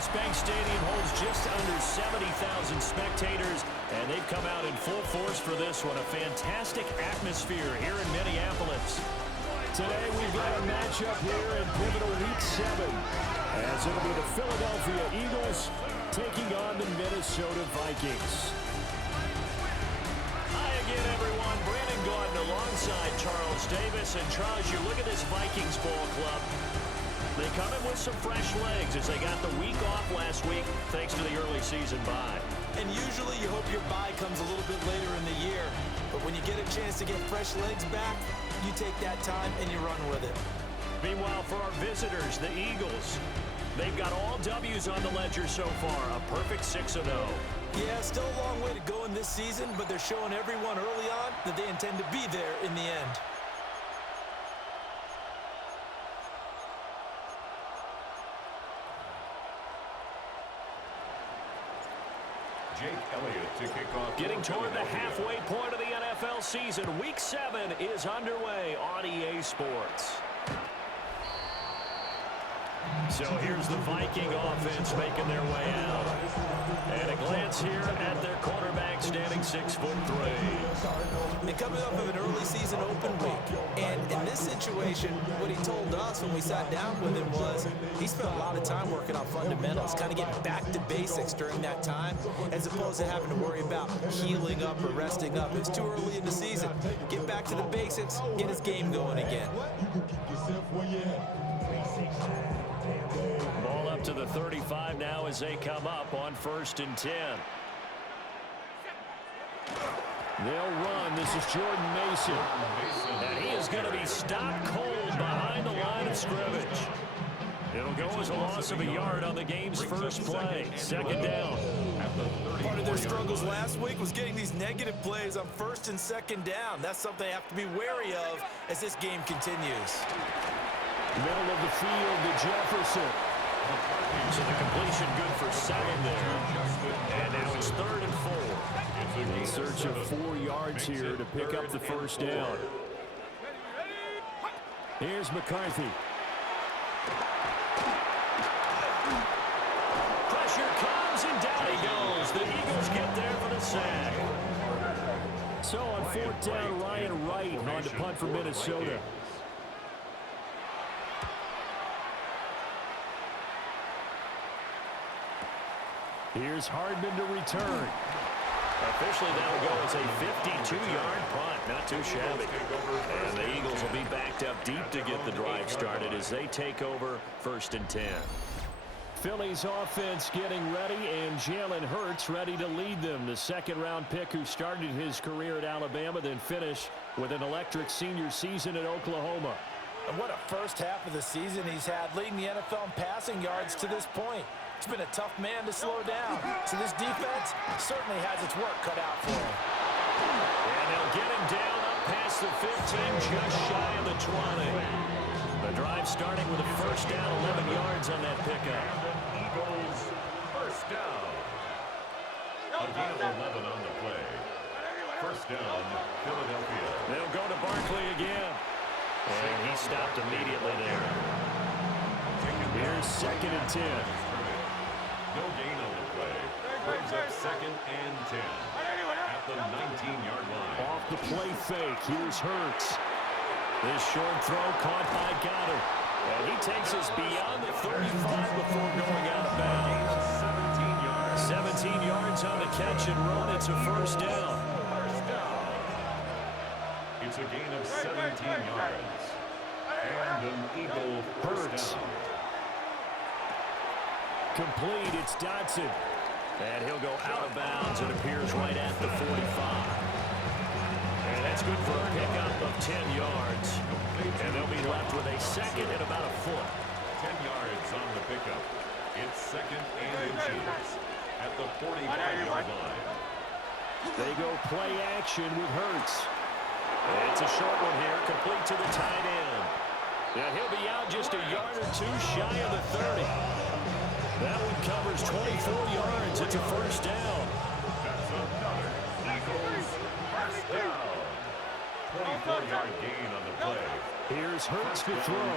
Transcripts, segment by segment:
U.S. Bank Stadium holds just under 70,000 spectators, and they've come out in full force for this one. A fantastic atmosphere here in Minneapolis. Today we've got a matchup here in pivotal Week 7, as it'll be the Philadelphia Eagles taking on the Minnesota Vikings. Hi again, everyone. Brandon Gordon alongside Charles Davis. And Charles, you look at this Vikings ball club. They come in with some fresh legs as they got the week off last week thanks to the early season bye. And usually you hope your bye comes a little bit later in the year. But when you get a chance to get fresh legs back, you take that time and you run with it. Meanwhile, for our visitors, the Eagles, they've got all W's on the ledger so far, a perfect 6-0. Yeah, still a long way to go in this season, but they're showing everyone early on that they intend to be there in the end. To kick off. Getting toward the halfway point of the NFL season, Week 7 is underway on EA Sports. So here's the Viking offense making their way out. And a glance here at their quarterback standing 6'3". And coming off of an early season open week. And in this situation, what he told us when we sat down with him was he spent a lot of time working on fundamentals, kind of getting back to basics during that time, as opposed to having to worry about healing up or resting up. It's too early in the season. Get back to the basics, get his game going again. Ball up to the 35 now as they come up on 1st and 10. They'll run. This is Jordan Mason. And he is going to be stopped cold behind the line of scrimmage. It'll go as a loss of a yard on the game's first play. 2nd down. Part of their struggles last week was getting these negative plays on 1st and 2nd down. That's something they have to be wary of as this game continues. Middle of the field to Jefferson. So the completion good for 7 there. And now it's 3rd and 4. In search of 4 yards here to pick up the 1st down. Here's McCarthy. Pressure comes and down he goes. The Eagles get there for the sack. So on 4th down, Ryan Wright on to punt for Minnesota. Here's Hardman to return. Officially, that'll go as a 52-yard punt. Not too shabby. And the Eagles will be backed up deep to get the drive started as they take over 1st and 10. Philly's offense getting ready, and Jalen Hurts ready to lead them. The 2nd-round pick who started his career at Alabama, then finished with an electric senior season at Oklahoma. And what a first half of the season he's had, leading the NFL in passing yards to this point. He's been a tough man to slow down. So this defense certainly has its work cut out for him. And they'll get him down up past the 15, just shy of the 20. The drive starting with a 1st down, 11 yards on that pickup. Eagles 1st down. A gain of 11 on the play. 1st down, Philadelphia. They'll go to Barkley again. And he stopped immediately there. Here's 2nd and 10. No gain on the play. Brings up 2nd and 10 at the 19-yard line. Off the play fake. Here's Hurts. This short throw caught by Goddard. And he takes us beyond the 35 before going out of bounds. 17 yards on the catch and run. It's a 1st down. It's a gain of 17 yards. And an Eagle Hurts. Complete, it's Dotson. And he'll go out of bounds. It appears right at the 45. And that's good for a pickup of 10 yards. And they'll be left with a 2nd and about a foot. 10 yards on the pickup. It's 2nd and inches at the 45-yard line. They go play action with Hurts. And it's a short one here, complete to the tight end. And he'll be out just a yard or 2 shy of the 30. That one covers 24 yards. It's a 1st down. That's another Eagles 1st down. 24-yard gain on the play. Here's Hurts to throw.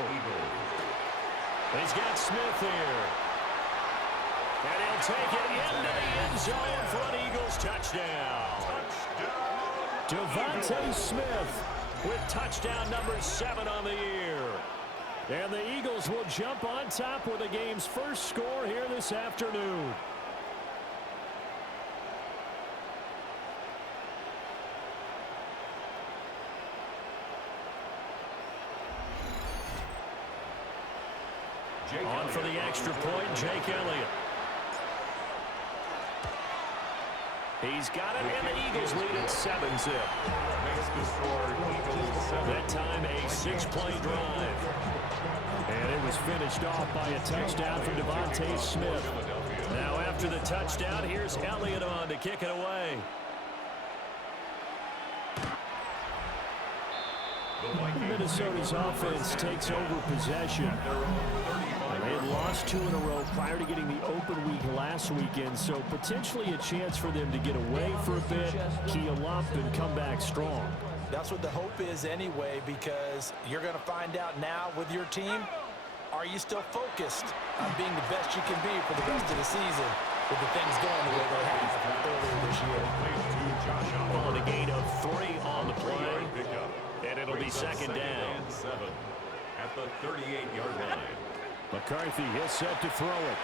He's got Smith here. take it into the end zone for an Eagles touchdown. Devontae Smith with touchdown number 7 on the year. And the Eagles will jump on top with the game's first score here this afternoon. On for the extra point, Jake Elliott. He's got it, and the Eagles lead at 7-zip. That time, a 6-play drive. And it was finished off by a touchdown from Devontae Smith. Now after the touchdown, here's Elliott on to kick it away. Minnesota's offense takes over possession. They had lost 2 in a row prior to getting the open week last weekend, so potentially a chance for them to get away for a bit, keel up, and come back strong. That's what the hope is anyway, because you're going to find out now with your team, are you still focused on being the best you can be for the rest of the season with the things going the way they have earlier this year? Well, a gain of 3 on the play, and it'll be second down. At the 38-yard line. McCarthy, he'll set to throw it.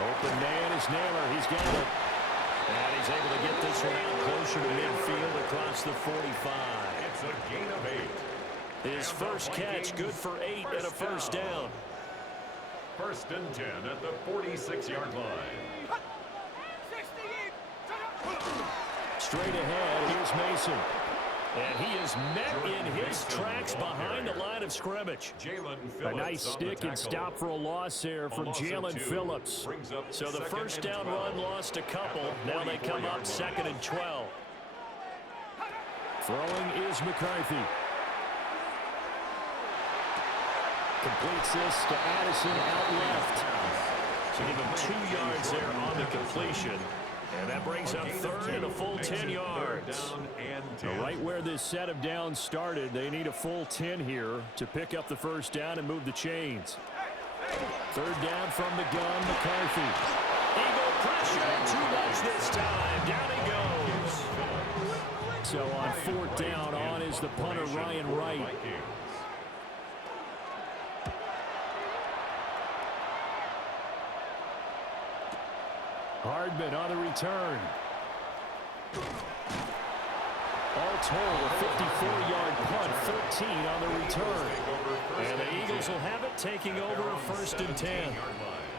Open man is Naylor. He's got it. And he's able to get this one out closer to midfield across the 45. It's a gain of 8. His first catch, good for 8 and a first down. First and 10 at the 46-yard line. Straight ahead, here's Mason. And he is met in his tracks behind the line of scrimmage. A nice stick and stop for a loss there from Jalen Phillips. So the first down run lost a couple. Now they come up 2nd and 12. Throwing is McCarthy. Completes this to Addison out left. So give him 2 yards there on the completion. And that brings up 3rd and a full 10 yards. Right where this set of downs started, they need a full 10 here to pick up the first down and move the chains. 3rd down from the gun, McCarthy. Eagle pressure, too much this time. Down he goes. So on 4th down, on is the punter, Ryan Wright. Hardman on the return. All told, a 54-yard punt, 13 on the return. And the Eagles will have it, taking over 1st and 10.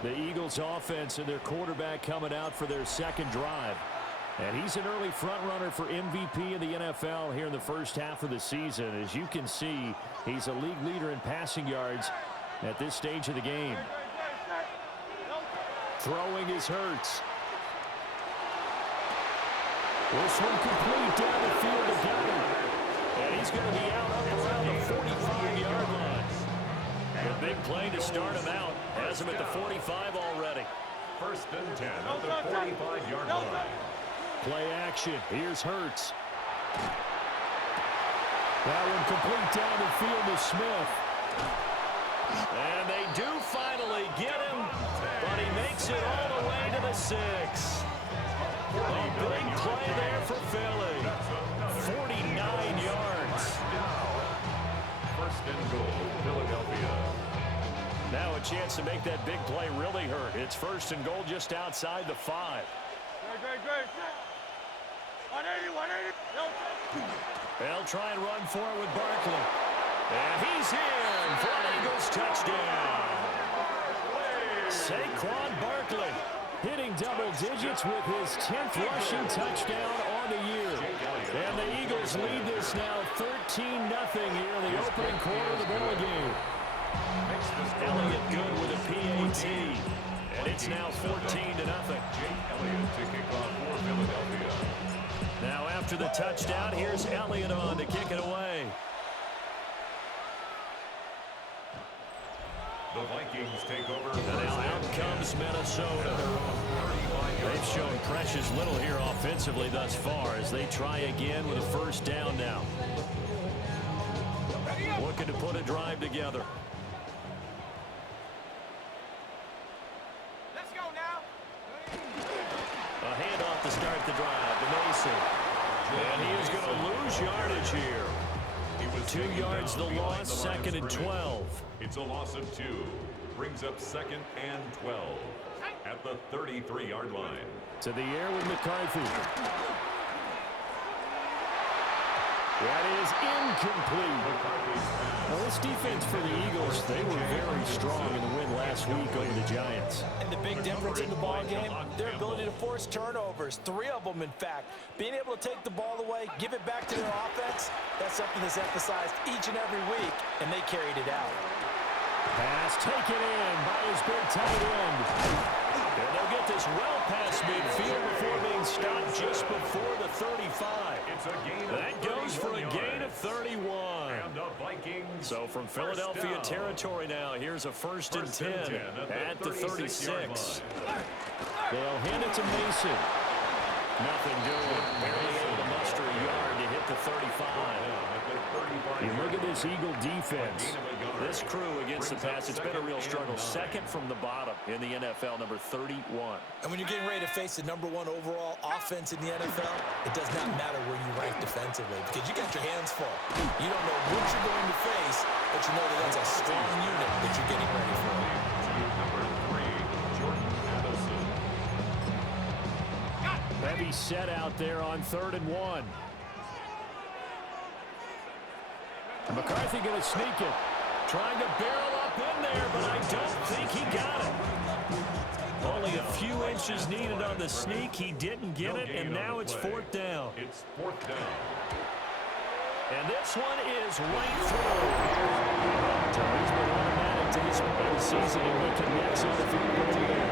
The Eagles offense and their quarterback coming out for their second drive. And he's an early front runner for MVP in the NFL here in the first half of the season. As you can see, he's a league leader in passing yards at this stage of the game. Throwing is Hurts. This one complete down the field to Gunner. And he's going to be out up around the 45-yard line. A big play to start him out. Has him at the 45 already. 1st and 10 at the 45-yard line. Play action. Here's Hurts. That one complete down the field to Smith. And they do finally get him, but he makes it all the way to the 6. A big play there for Philly. 49 yards. 1st and goal, Philadelphia. Now a chance to make that big play really hurt. It's 1st and goal just outside the 5. They'll try and run for it with Barkley. And he's in for an Eagles touchdown. Saquon Barkley hitting double digits with his 10th rushing touchdown on the year. And the Eagles lead this now 13-0 here in the opening quarter of the ball game. Elliott good with a PAT. And it's now 14-0. Now after the touchdown, here's Elliott on to kick it away. The Vikings take over. And now out comes Minnesota. They've shown precious little here offensively thus far as they try again with a first down now. Looking to put a drive together. handoff to start the drive to Mason. And he is going to lose yardage here. 2 yards the loss, 2nd and 12. It's a loss of 2. Brings up 2nd and 12 at the 33-yard line. To the air with McCarthy. That is incomplete. Well, this defense for the Eagles, they were very strong in the win last week over the Giants. And the big difference in the ball game, their ability to force turnovers, 3 of them, in fact. Being able to take the ball away, give it back to their offense, that's something that's emphasized each and every week, and they carried it out. Pass taken in by his big tight end. And they'll get this well past midfield before being stopped just before the 35. It's a gain of that goes for a gain of 31. And the Vikings. So from Philadelphia territory now, here's a first and 10 at the 36. They'll hand it to Mason. Nothing doing. Barely able to muster a yard to hit the 35. You look at this Eagle defense. This crew against the pass, it's been a real struggle. 2nd from the bottom in the NFL, number 31. And when you're getting ready to face the number 1 overall offense in the NFL, it does not matter where you rank defensively because you got your hands full. You don't know what you're going to face, but you know that that's a strong unit that you're getting ready for. Number 3, Jordan Addison. Heavy set out there on 3rd and 1. McCarthy going to sneak it. Trying to barrel up in there, but I don't think he got it. Only a few inches needed on the sneak. He didn't get it, and now it's 4th down. It's 4th down. And this one is right through. He's been automatic to this point of the season, and he connects on the field goal there.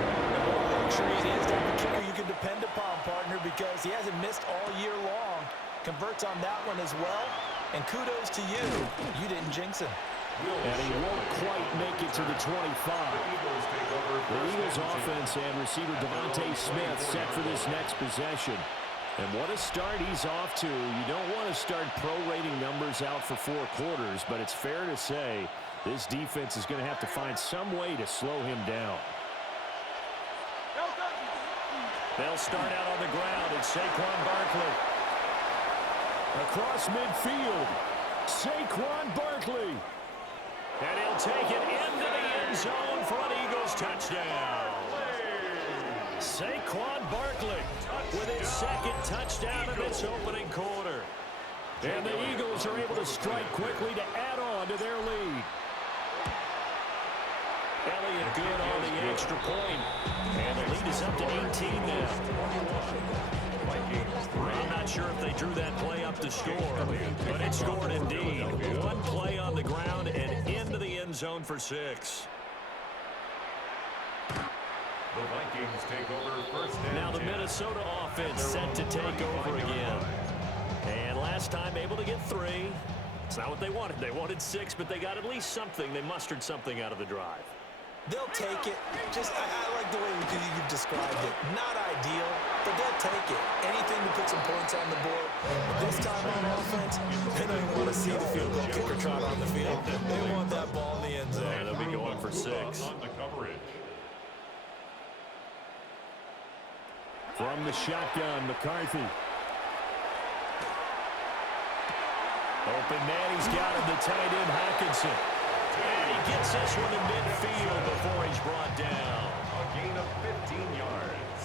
Luxury it is to have a kicker you can depend upon, partner, because he hasn't missed all year long. Converts on that one as well. And kudos to you. You didn't jinx him. And he won't quite make it to the 25. The Eagles offense and receiver Devontae Smith set for this next possession. And what a start he's off to. You don't want to start prorating numbers out for 4 quarters, but it's fair to say this defense is going to have to find some way to slow him down. They'll start out on the ground, and Saquon Barkley. Across midfield, Saquon Barkley. And he'll take it into the end zone for an Eagles touchdown. Saquon Barkley with his 2nd touchdown in this opening quarter. And the Eagles are able to strike quickly to add on to their lead. Elliott good on the extra point. And the lead is up to 18 now. I'm not sure if they drew that play up to score, but it scored indeed. 1 play on the ground and into the end zone for 6. The Vikings take over 1st and Now the 10. Minnesota offense set to take over again. And last time able to get 3. It's not what they wanted. They wanted 6, but they got at least something. They mustered something out of the drive. They'll take it. I like the way you've described it. Not ideal, but they'll take it. Anything to put some points on the board. This time on offense, they don't even want to see the field goal kicker trot on the field. They want that ball in the end zone. And they'll be going for 6. On the coverage. From the shotgun, McCarthy. Open man, he's got him, the tight end, Hawkinson. And he gets this one in midfield before he's brought down. A gain of 15 yards.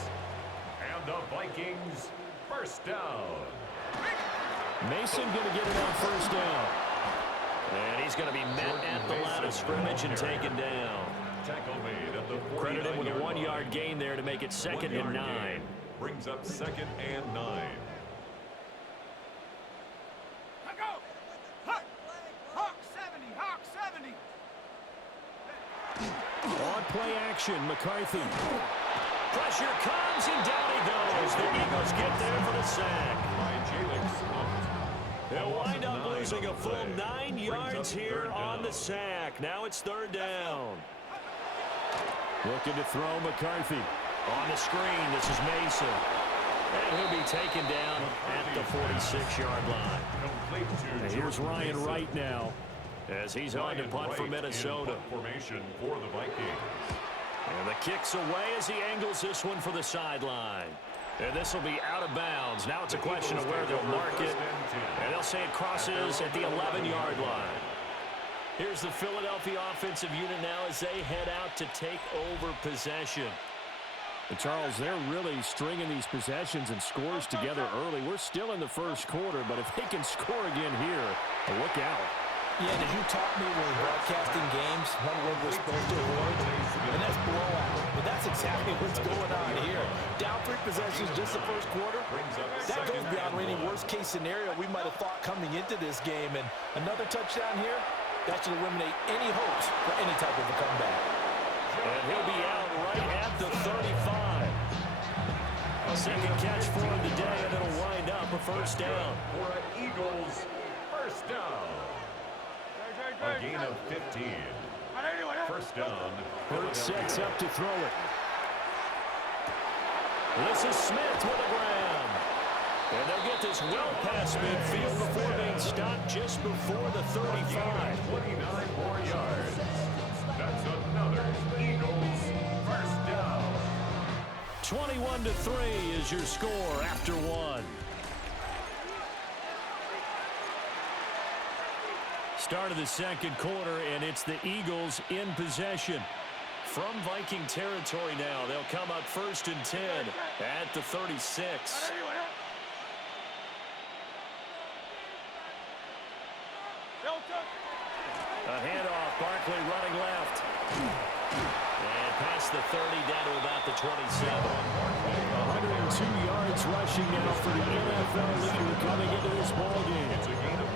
And the Vikings, 1st down. Mason going to get it on 1st down. And he's going to be met at the line of scrimmage and taken down. Tackle made at the 49-yard Credit him with a 1-yard line. gain there to make it 2nd and 9. Brings up 2nd and 9. On play action, McCarthy. Pressure comes, and down he goes. The Eagles get there for the sack. They'll wind up losing a full 9 yards here on the sack. Now it's 3rd down. Looking to throw McCarthy. On the screen, this is Mason. And he'll be taken down at the 46-yard line. And here's Ryan Wright now, as he's on to punt for Minnesota. Formation for the Vikings. And the kick's away as he angles this one for the sideline. And this will be out of bounds. Now it's a question of where they'll mark it. And they'll say it crosses at the 11-yard line. Here's the Philadelphia offensive unit now as they head out to take over possession. And Charles, they're really stringing these possessions and scores together early. We're still in the first quarter, but if they can score again here, look out. Yeah, did you taught me when broadcasting games, one word we're supposed to avoid, and that's blowout. But that's exactly what's going on here. Down 3 possessions just the first quarter. That goes beyond any worst-case scenario we might have thought coming into this game. And another touchdown here, that should eliminate any hopes for any type of a comeback. And he'll be out right at the 35. A second catch for him today, and it'll wind up a first down. For an Eagles first down. A gain of 15. First down. Hurts sets up to throw it. This is Smith with a grab. And they'll get this well past midfield before being stopped just before the 35. 29 more yards. That's another Eagles first down. 21-3 is your score after one. Start of the second quarter, and it's the Eagles in possession. From Viking territory now, they'll come up 1st and 10 at the 36. A handoff, Barkley running left. And past the 30, down to about the 27. 102 yards rushing now for the NFL leader coming into this ballgame.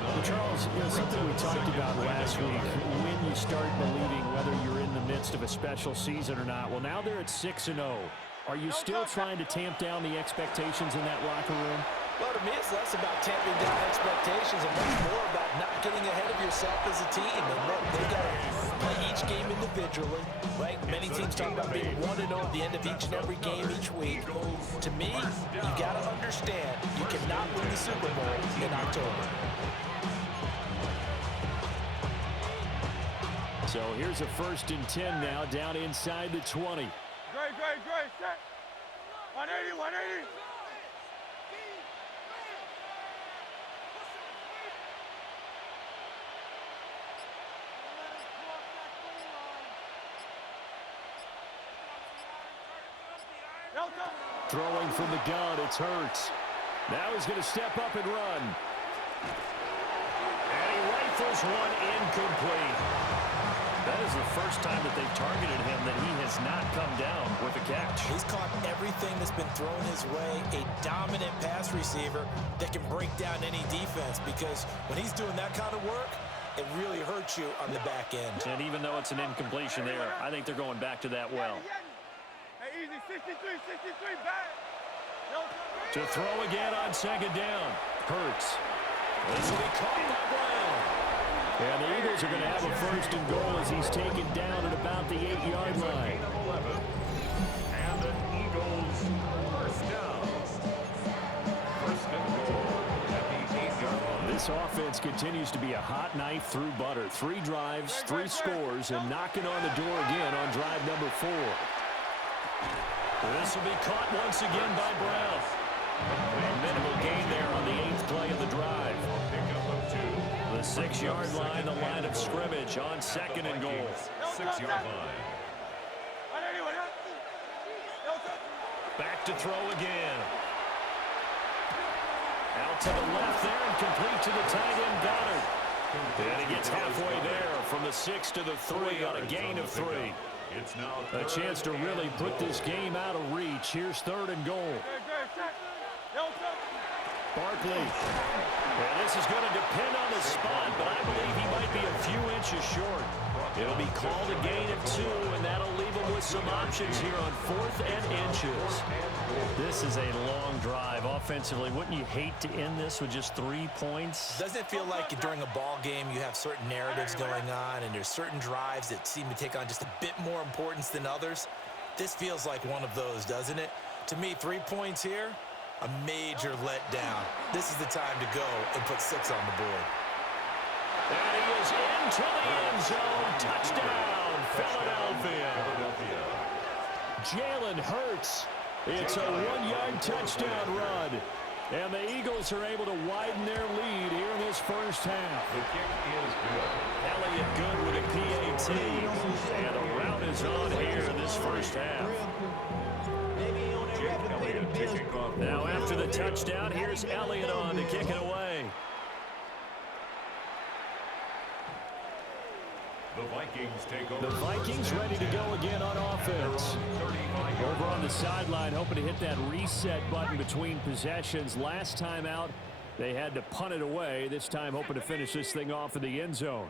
Well, Charles, something we talked about last week, when you start believing whether you're in the midst of a special season or not. Well, now they're at 6-0. Are you still trying to tamp down the expectations in that locker room? Well, to me, it's less about tamping down expectations and much more about not getting ahead of yourself as a team. And look, they've got to play each game individually, right? Many teams talk about being 1-0 at the end of each and every game each week. To me, you got to understand you cannot win the Super Bowl in October. So here's a 1st and 10 now, down inside the 20. Great, set. 180. Throwing from the gun, it's Hurts. Now he's going to step up and run. And he rifles one incomplete. That is the first time that they've targeted him that he has not come down with a catch. He's caught everything that's been thrown his way, a dominant pass receiver that can break down any defense, because when he's doing that kind of work, it really hurts you on the back end. And even though it's an incompletion there, I think they're going back to that well. Hey, easy, 63, back. To throw again on 2nd down. Hurts. This will be caught by Brown. And the Eagles are going to have a 1st and goal as he's taken down at about the 8-yard line. And an Eagles first down. 1st and goal at the 8-yard line. This offense continues to be a hot knife through butter. 3 drives, 3 scores, and knocking on the door again on drive number 4. This will be caught once again by Brown. A minimal gain there on the 8th play of the drive. The 6-yard line, the line of scrimmage on 2nd and goal. 6-yard line. Back to throw again. Out to the left there and complete to the tight end Goddard. And he gets halfway there from the 6 to the 3 on a gain of 3. It's now A chance to really put this game out of reach. Here's 3rd and goal. Barkley. Well, this is going to depend on the spot, but I believe he might be a few inches short. It'll be called a gain of 2, and that'll leave him with some options here on 4th and inches. This is a long drive. Offensively, wouldn't you hate to end this with just 3 points? Doesn't it feel like during a ball game you have certain narratives going on and there's certain drives that seem to take on just a bit more importance than others? This feels like one of those, doesn't it? To me, 3 points here, a major letdown. This is the time to go and put 6 on the board. And he is into the end zone. Touchdown, Philadelphia. Jalen Hurts It's a 1-yard touchdown run. And the Eagles are able to widen their lead here in this first half. The kick is good. Elliott good with a PAT. And the route is on here in this first half. Jake Elliott kicking off. Now after the touchdown, here's Elliott on to kick it away. The Vikings take over. The Vikings ready to go again on offense. Over on the sideline, hoping to hit that reset button between possessions. Last time out, they had to punt it away. This time, hoping to finish this thing off in the end zone.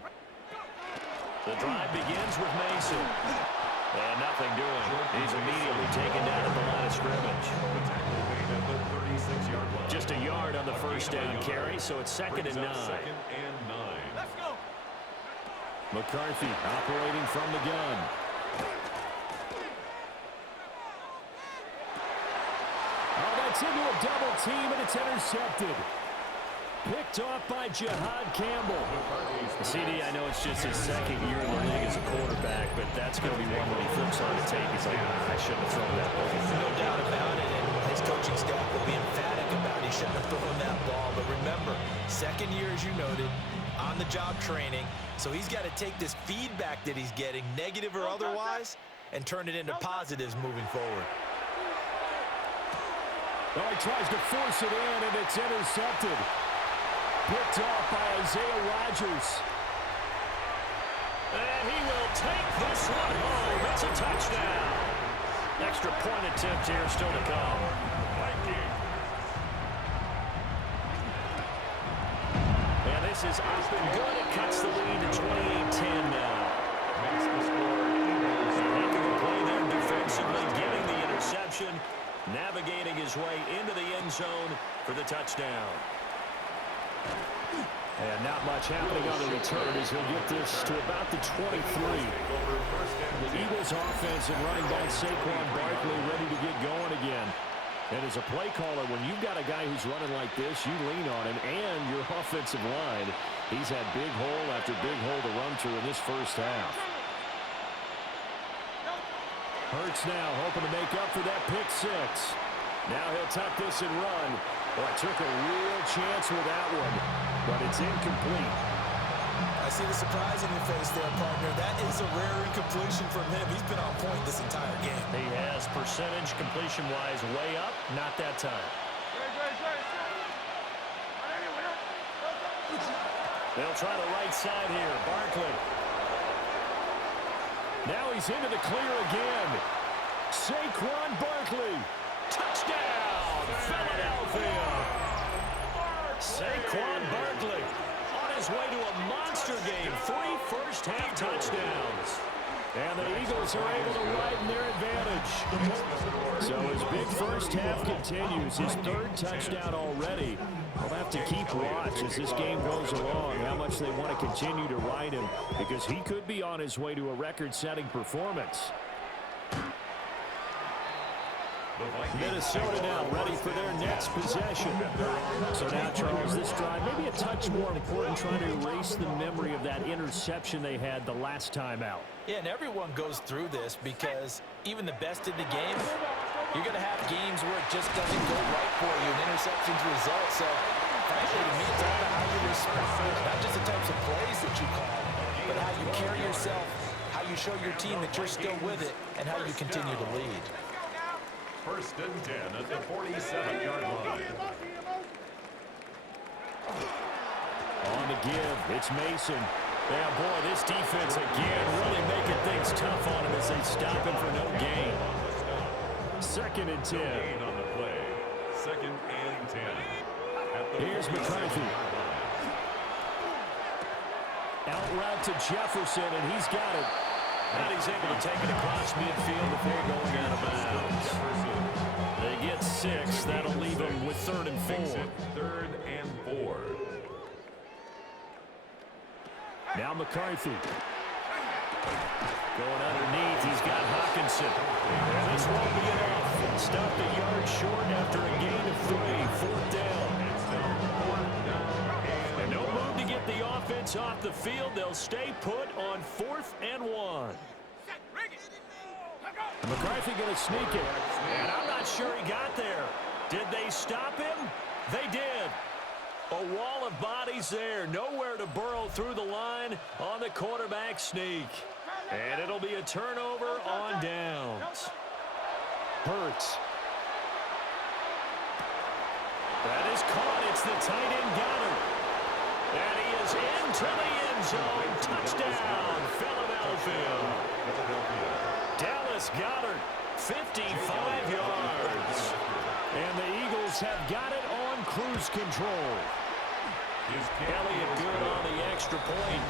The drive begins with Mason. And nothing doing. He's immediately taken down at the line of scrimmage. Just a yard on the first down carry, so it's 2nd and 9. Let's go. McCarthy operating from the gun. Oh, that's into a double team, and it's intercepted. Picked off by Jihad Campbell. CD, I know it's just his 2nd year in the league as a quarterback, but that's going to be one when he flips on the tape. He's like, I shouldn't have thrown that ball. No doubt about it, and his coaching staff will be emphatic about he shouldn't have thrown that ball. But remember, 2nd year, as you noted, on-the-job training, so he's got to take this feedback that he's getting, negative or otherwise, and turn it into positives moving forward. Oh, he tries to force it in, and it's intercepted. Picked off by Isaiah Rodgers. And he will take this one home. It's a touchdown. Extra point attempt here still to come. And this is up and good. It cuts the lead to 28-10 now. Makes the score. Heck of a play there defensively, getting the interception, navigating his way into the end zone for the touchdown. And not much happening on the return as he'll get this to about the 23. The Eagles offense and running back Saquon Barkley ready to get going again. And as a play caller, when you've got a guy who's running like this, you lean on him and your offensive line. He's had big hole after big hole to run through in this first half. Hurts now hoping to make up for that pick 6. Now he'll tuck this and run. Well, took a real chance with that one, but it's incomplete. I see the surprise in your face there, partner. That is a rare incompletion from him. He's been on point this entire game. He has percentage completion-wise way up, not that time. They'll try the right side here. Barkley. Now he's into the clear again. Saquon Barkley. Touchdown, Philadelphia. Saquon Barkley on his way to a monster game. 3 first-half touchdowns. And the Eagles are able to widen their advantage. So his big first half continues. His 3rd touchdown already. We'll have to keep watch as this game goes along, how much they want to continue to ride him, because he could be on his way to a record-setting performance. Minnesota now ready for their next possession. So now, Charles, this drive maybe a touch more important, trying to erase the memory of that interception they had the last time out. Yeah, and everyone goes through this because even the best in the game, you're going to have games where it just doesn't go right for you, and interceptions result. So, frankly, to me, it's all about how you respond, not just the types of plays that you call, but how you carry yourself, how you show your team that you're still with it, and how you continue to lead. 1st and 10 at the 47-yard line. On the give, it's Mason. Yeah, boy, this defense again really making things tough on him as they stop him for no gain. 2nd and 10. Gain on the play. 2nd and 10. Here's McCarthy. Out route to Jefferson, and he's got it. And he's able to take it across midfield before going out of bounds. They get 6. That'll leave them with 3rd and 4. 3rd and 4. Now McCarthy. Going underneath, he's got Hawkinson. And this won't be enough. Stopped a yard short after a gain of 3. 4th down. And no move to get the offense off the field. They'll stay put on 4th and 1. McCarthy going to sneak it. And I'm not sure he got there. Did they stop him? They did. A wall of bodies there. Nowhere to burrow through the line on the quarterback sneak. And it'll be a turnover on downs. Hurts. That is caught. It's the tight end Goddard. And he is into the end zone. Touchdown, Philadelphia. Dallas Goddard, 55 yards. And the Eagles have got it on cruise control. Elliott good on the extra point.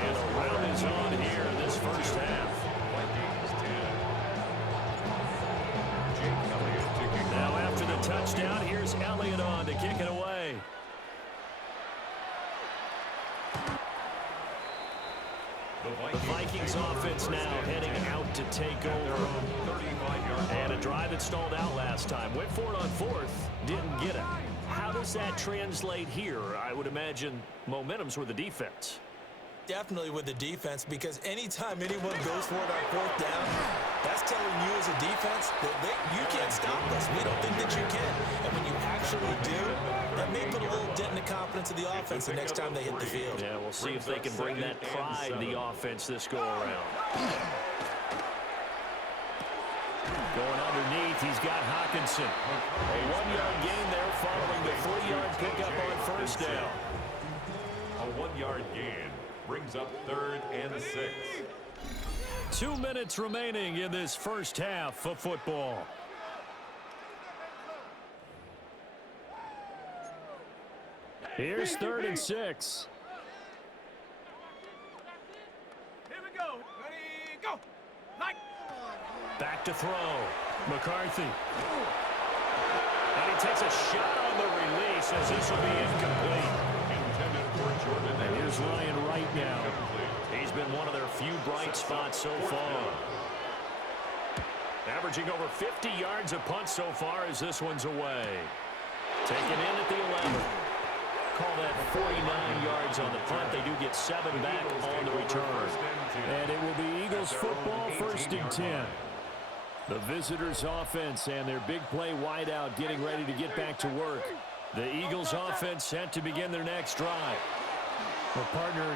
And a run is on here in this first half. Now after the touchdown, here's Elliott on to kick it away. The Vikings offense now heading out to take over. And a drive that stalled out last time. Went for it on fourth. Didn't get it. How does that translate here? I would imagine momentum's with the defense. Definitely with the defense, because anytime anyone goes for it on fourth down, that's telling you as a defense that you can't stop us. We don't think that you can. And when you actually do, that may put a little dent in the confidence of the offense the next time they hit the field. Yeah, we'll see if they can bring that pride in the offense this go-around. Going underneath, he's got Hawkinson. A 1-yard gain there following the 3-yard pickup on first down. A 1-yard gain brings up 3rd and 6. 2 minutes remaining in this first half of football. Here's 3rd and 6. Here we go. Ready, go. Back to throw. McCarthy. And he takes a shot on the release as this will be incomplete. Intended for Jordan. And here's Ryan Wright now. He's been one of their few bright spots so far. Averaging over 50 yards a punt so far as this one's away. Taken in at the 11. Call that 49 yards on the punt. They do get 7 back on the return. And it will be Eagles football, 1st and 10. The visitors' offense and their big play wideout getting ready to get back to work. The Eagles' offense set to begin their next drive. Well, partner,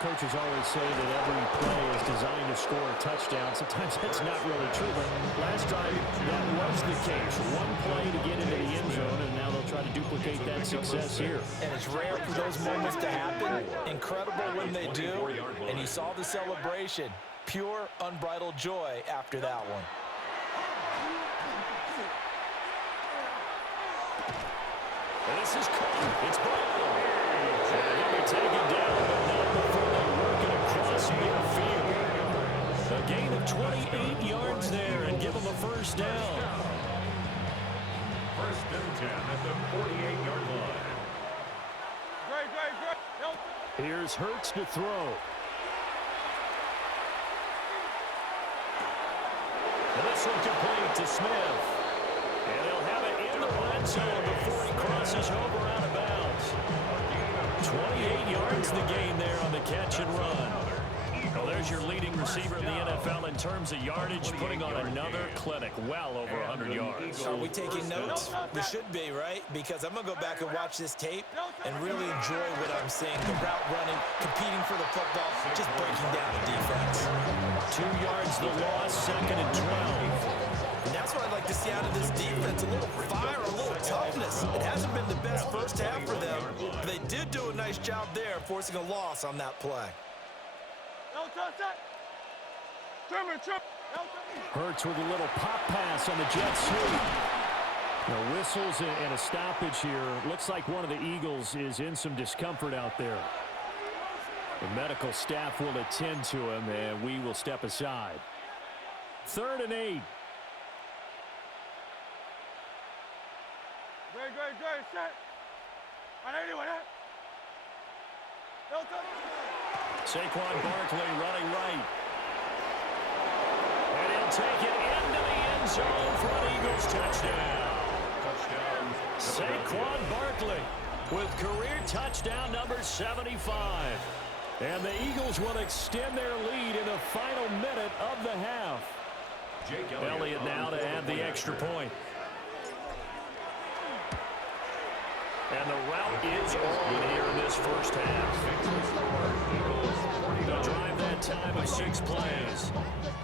coaches always say that every play is designed to score a touchdown. Sometimes that's not really true, but last time that was the case. One play to get into the end zone, and now they'll try to duplicate that success here. And it's rare for those moments to happen. Incredible when they do. And you saw the celebration. Pure, unbridled joy after that one. And this is caught. It's Brown. And he'll be taken down, but not before they work it across midfield. A gain of 28 yards there and give them a first down. 1st and 10 at the 48-yard line. Great. Here's Hurts to throw. And this one complete to Smith. And they'll have it in the red zone before he crosses over out of bounds. 28 yards the gain there on the catch and run. Well, there's your leading receiver in the NFL in terms of yardage, putting on another clinic, well over 100 yards. Are we taking notes? We should be, right? Because I'm going to go back and watch this tape and really enjoy what I'm seeing. The route running, competing for the football, just breaking down the defense. 2 yards the loss, 2nd and 12. And that's what I'd like to see out of this defense. A little fire, a little toughness. It hasn't been the best first half for them, but they did do a nice job there, forcing a loss on that play. Hurts with a little pop pass on the jet sweep. The whistles and a stoppage here. Looks like one of the Eagles is in some discomfort out there. The medical staff will attend to him, and we will step aside. 3rd and 8. Great. Set. Saquon Barkley running right. And he'll take it into the end zone for an Eagles touchdown. Saquon Barkley with career touchdown number 75. And the Eagles will extend their lead in the final minute of the half. Elliott now to add the extra point. And the route is on here in this first half. They'll drive that time of 6 plays.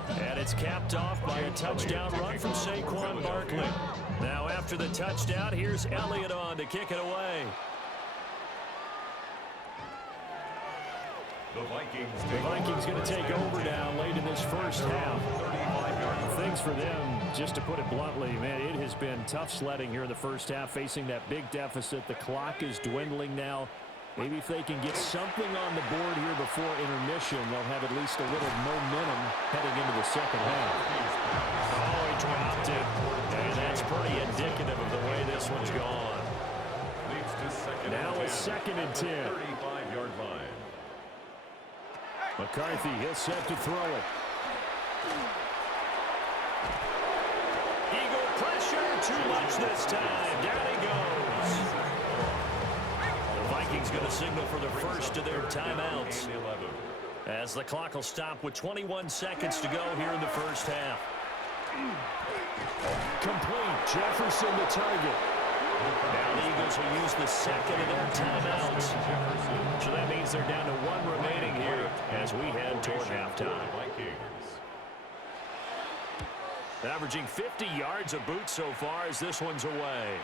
And it's capped off by a touchdown run from Saquon Barkley. Now after the touchdown, here's Elliott on to kick it away. The Vikings going to take over now late in this first half. Things for them, just to put it bluntly, man, it has been tough sledding here in the first half, facing that big deficit. The clock is dwindling now. Maybe if they can get something on the board here before intermission, they'll have at least a little momentum heading into the second half. Oh, he dropped it. And that's pretty indicative of the way this one's gone. Now it's 2nd and 10. 35-yard line. McCarthy, he'll set to throw it. Eagle pressure, too much this time. Down he goes. The Vikings going to signal for the first of their timeouts, as the clock will stop with 21 seconds to go here in the first half. Complete. Jefferson the target. Now the Eagles will use the second of their timeouts. So that means they're down to 1 remaining here as we head toward halftime. Averaging 50 yards a boot so far as this one's away.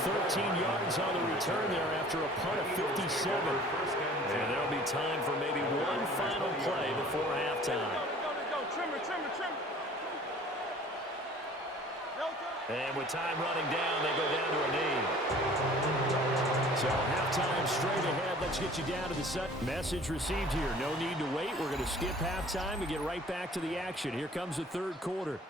13 yards on the return there after a punt of 57. And there'll be time for maybe one final play before halftime. And with time running down, they go down to a knee. So halftime straight ahead. Let's get you down to the set. Message received here. No need to wait. We're going to skip halftime and get right back to the action. Here comes the third quarter.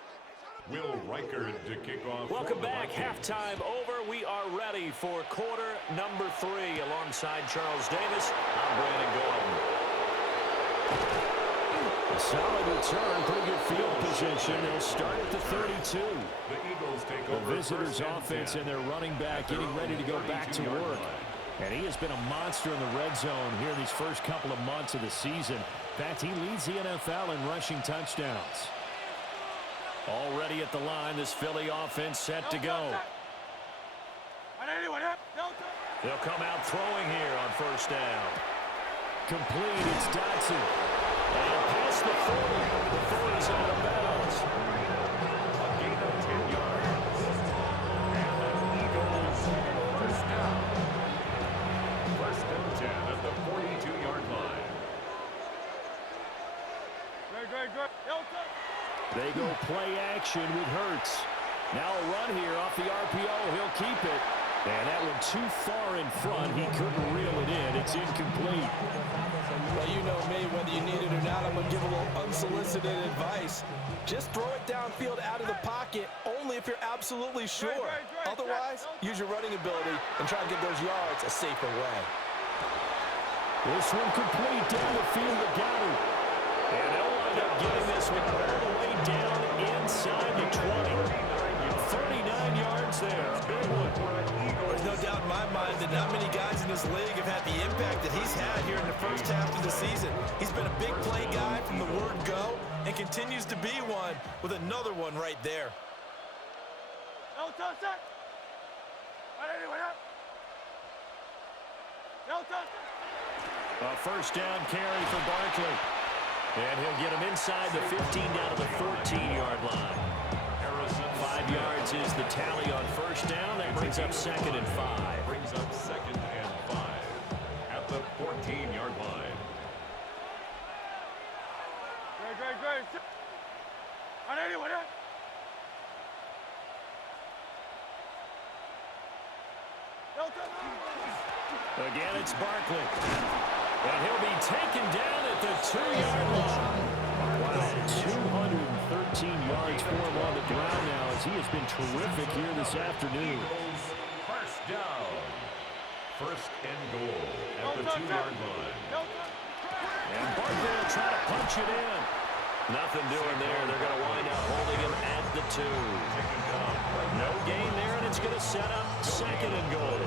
Will Riker to kick off. Welcome back. Halftime over. We are ready for quarter number 3. Alongside Charles Davis, I'm Brandon Gordon. A solid return. Pretty good field position. They'll start at the 32. The Eagles take The over. visitors' offense and their running back getting ready to go back to work. And he has been a monster in the red zone here in these first couple of months of the season. In fact, he leads the NFL in rushing touchdowns. Already at the line, this Philly offense set to go. They'll come out throwing here on first down. Complete. It's Dotson. And past the 40. The 40's out of bounds. A gain of 10 yards. And the Eagles first down. First and 10 at the 42-yard line. They go play action with Hurts. Now a run here off the RPO. He'll keep it. And that one too far in front. He couldn't reel it in. It's incomplete. Well, you know me, whether you need it or not, I'm going to give a little unsolicited advice. Just throw it downfield out of the pocket, only if you're absolutely sure. Otherwise, use your running ability and try to get those yards a safer way. This one complete down the field to Goddard. And they'll wind up getting this one all the way down inside the 20. 39 yards there. A big one. There's no doubt in my mind that not many guys in this league have had the impact that he's had here in the first half of the season. He's been a big play guy from the word go and continues to be one with another one right there. A first down carry for Barkley. And he'll get him inside the 15 down to the 14-yard line. 5 yards is the tally on first down. That brings up 2nd and 5. Brings up 2nd and 5 at the 14-yard line. Again, it's Barkley. And he'll be taken down at the 2-yard line. Wow, 213 yards for him on the ground now as he has been terrific here this afternoon. First down. First and goal at the 2-yard line. And Barkley will try to punch it in. Nothing doing there. They're going to wind up holding him at the 2. No gain there, and it's going to set up 2nd and goal.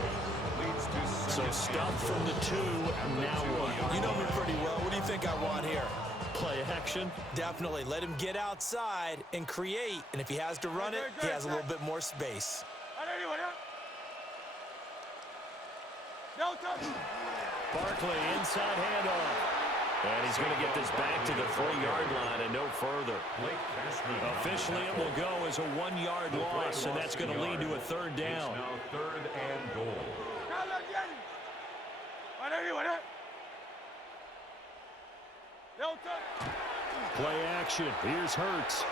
leads to So stuff from the 2. Now what? You know me pretty well. What do you think I want here? Play action. Definitely. Let him get outside and create. And if he has to run it, he has a little bit more space. Barkley inside handoff. And he's going to get this back to the 3-yard line and no further. Officially, it will go as a 1-yard loss, and that's going to lead to a 3rd down. It's now 3rd and goal. Play action. Here's Hurts.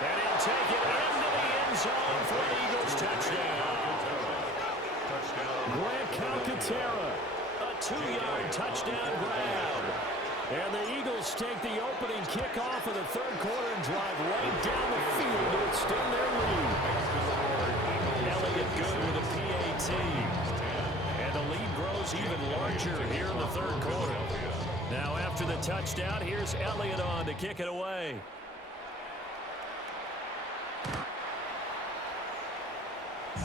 And he'll take it into the end zone for an Eagles touchdown. Grant Calcaterra, a 2-yard touchdown grab. And the Eagles take the opening kickoff of the 3rd quarter and drive right down the field to extend their lead. Elliott good with a PAT. And the lead grows even larger here in the 3rd quarter. Now after the touchdown, here's Elliott on to kick it away.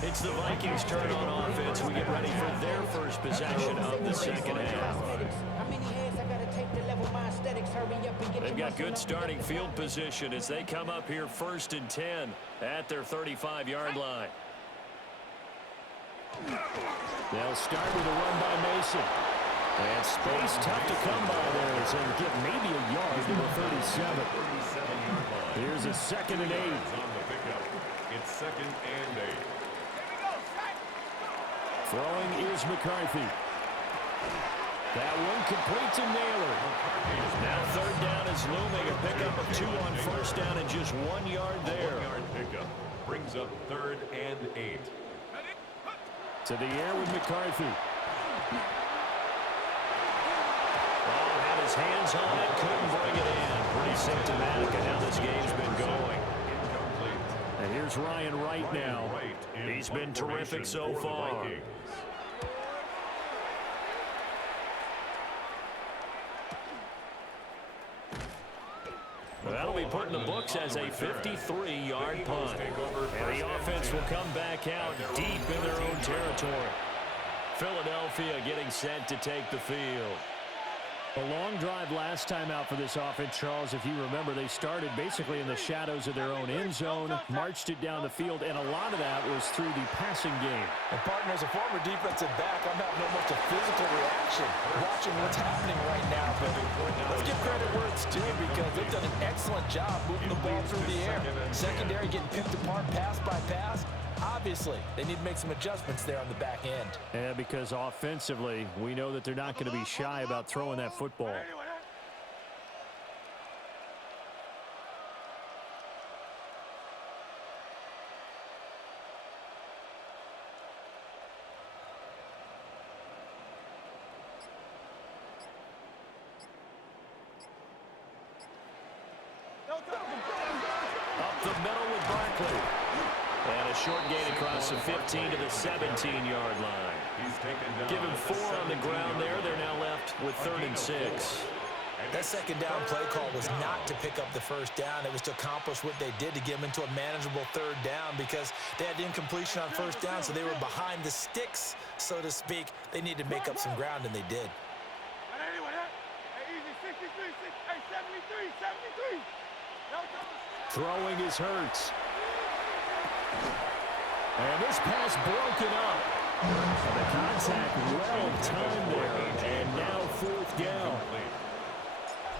It's the Vikings' turn on offense. We get ready for their first possession of the 2nd half. They've got good starting field position as they come up here 1st and 10 at their 35-yard line. They'll start with a run by Mason. And space tough to come by there as they get maybe a yard to the 37. Here's a 2nd and 8. It's 2nd and 8. Throwing is McCarthy. That one complete to Naylor. Now 3rd down is looming. A pickup of 2 on 1st down and just 1 yard there. 1-yard pickup brings up 3rd and 8. To the air with McCarthy. Oh, had his hands on it, couldn't bring it in. Pretty symptomatic of how this game's been going. Incomplete. And here's Ryan Wright now. He's been terrific so far. Well, that'll be put in the books as a 53-yard punt. And the offense will come back out deep in their own territory. Philadelphia getting set to take the field. A long drive last time out for this offense, Charles. If you remember, they started basically in the shadows of their own end zone, marched it down the field, and a lot of that was through the passing game. And partner, as a former defensive back, I'm having almost a physical reaction watching what's happening right now. But let's give credit where it's due because they've done an excellent job moving the ball through the air. Secondary getting picked apart pass by pass. Obviously, they need to make some adjustments there on the back end. Yeah, because offensively, we know that they're not going to be shy about throwing that football. Up the middle with Barkley. And a short gain across the 15 to the 17-yard line. Give him 4 on the ground there. They're now left with 3rd and 6. That 2nd down play call was not to pick up the 1st down. It was to accomplish what they did to get them into a manageable 3rd down because they had incompletion on 1st down, so they were behind the sticks, so to speak. They needed to make up some ground, and they did. Throwing is Hurts. And this pass broken up. The contact well timed there. And now 4th down.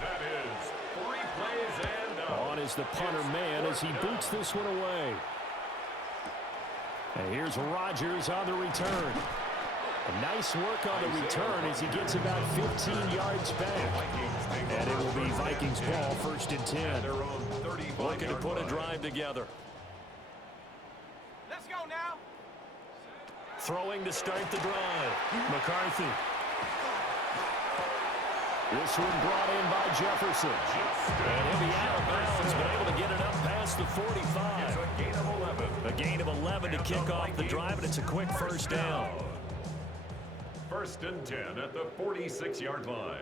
That is 3 plays and on is the punter man as he boots this one away. And here's Rodgers on the return. A nice work on the return as he gets about 15 yards back. And it will be Vikings ball 1st and 10. Looking to put a drive together. Let's go now. Throwing to start the drive. McCarthy. This one brought in by Jefferson. And he'll be out of bounds, but able to get it up past the 45. a gain of 11. A gain of 11 to kick off the drive, and it's a quick 1st down. 1st and 10 at the 46-yard line.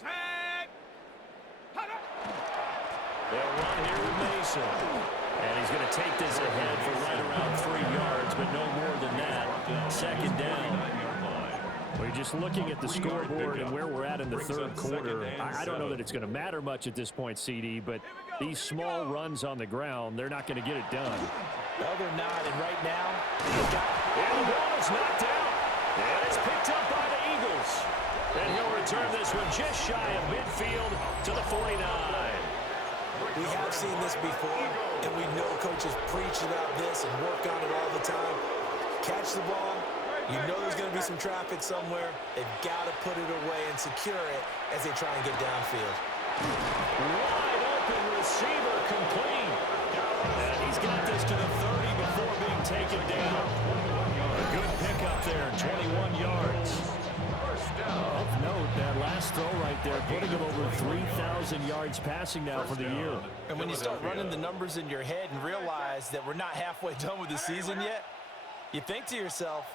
Set. They'll run here with Mason. And he's going to take this ahead for right around 3 yards, but no more than that. Second down. We're just looking at the scoreboard and where we're at in the third quarter. I don't know that it's going to matter much at this point, CD, but these small runs on the ground, they're not going to get it done. No, they're not. And right now, And the ball is knocked out. And it's picked up by the Eagles. And he'll return this one just shy of midfield to the 49. we have seen this before, and we know coaches preach about this and work on it all the time. Catch the ball. You know there's going to be some traffic somewhere. They've got to put it away and secure it as they try and get downfield. Wide open receiver complete. And he's got this to the 30 before being taken down. A good pickup there, 21 yards. Of note, that last throw right there, putting him over 3,000 yards passing now for the year. And when you start running the numbers in your head and realize that we're not halfway done with the season yet, you think to yourself,